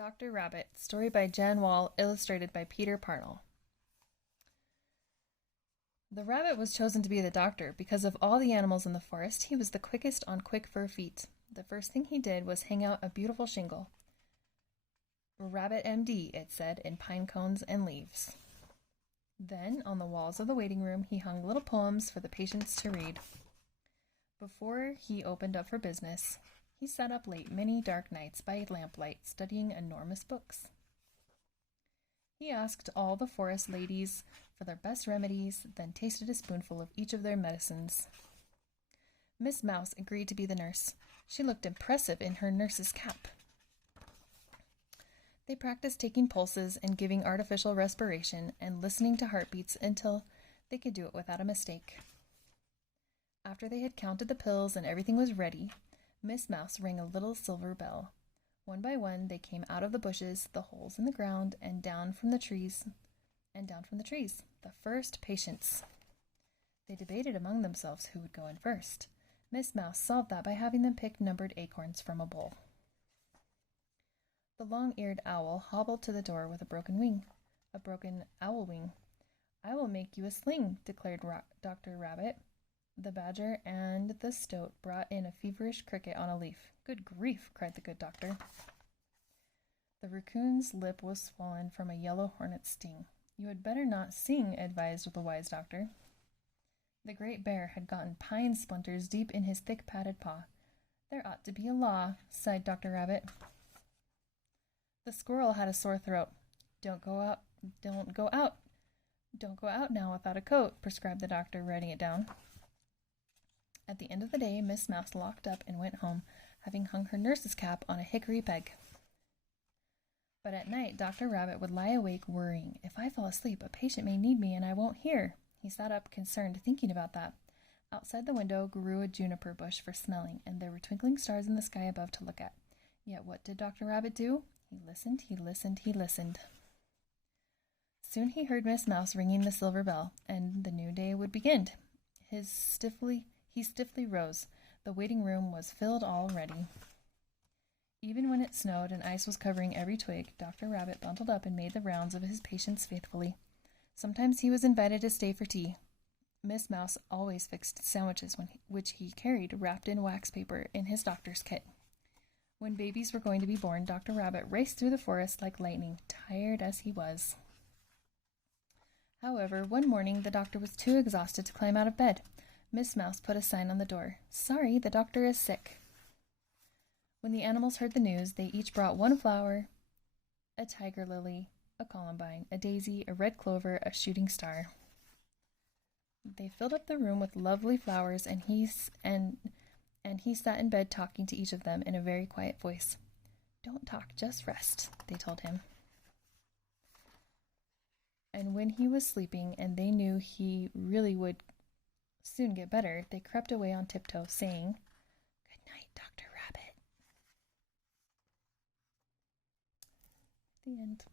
Dr. Rabbit, story by Jan Wahl, illustrated by Peter Parnell. The rabbit was chosen to be the doctor because of all the animals in the forest. He was the quickest on quick fur feet. The first thing he did was hang out a beautiful shingle. Rabbit MD, it said, in pine cones and leaves. Then, on the walls of the waiting room, he hung little poems for the patients to read. Before he opened up for business, he sat up late many dark nights by lamplight, studying enormous books. He asked all the forest ladies for their best remedies, then tasted a spoonful of each of their medicines. Miss Mouse agreed to be the nurse. She looked impressive in her nurse's cap. They practiced taking pulses and giving artificial respiration and listening to heartbeats until they could do it without a mistake. After they had counted the pills and everything was ready, Miss Mouse rang a little silver bell. One by one, they came out of the bushes, the holes in the ground, and down from the trees. The first patients. They debated among themselves who would go in first. Miss Mouse solved that by having them pick numbered acorns from a bowl. The long-eared owl hobbled to the door with a broken owl wing. "I will make you a sling," declared Dr. Rabbit. The badger and the stoat brought in a feverish cricket on a leaf. "Good grief!" cried the good doctor. The raccoon's lip was swollen from a yellow hornet's sting. "You had better not sing," advised the wise doctor. The great bear had gotten pine splinters deep in his thick padded paw. "There ought to be a law," sighed Dr. Rabbit. The squirrel had a sore throat. Don't go out now without a coat," prescribed the doctor, writing it down. At the end of the day, Miss Mouse locked up and went home, having hung her nurse's cap on a hickory peg. But at night, Dr. Rabbit would lie awake worrying. "If I fall asleep, a patient may need me and I won't hear." He sat up concerned, thinking about that. Outside the window grew a juniper bush for smelling, and there were twinkling stars in the sky above to look at. Yet what did Dr. Rabbit do? He listened, he listened, he listened. Soon he heard Miss Mouse ringing the silver bell, and the new day would begin. He stiffly rose. The waiting room was filled already. Even when it snowed and ice was covering every twig, Dr. Rabbit bundled up and made the rounds of his patients faithfully. Sometimes he was invited to stay for tea. Miss Mouse always fixed sandwiches which he carried wrapped in wax paper in his doctor's kit. When babies were going to be born, Dr. Rabbit raced through the forest like lightning, tired as he was. However, one morning the doctor was too exhausted to climb out of bed. Miss Mouse put a sign on the door. "Sorry, the doctor is sick." When the animals heard the news, they each brought one flower, a tiger lily, a columbine, a daisy, a red clover, a shooting star. They filled up the room with lovely flowers, and he sat in bed talking to each of them in a very quiet voice. "Don't talk, just rest," they told him. And when he was sleeping and they knew he really would soon get better, they crept away on tiptoe, saying, "Good night, Dr. Rabbit." The end.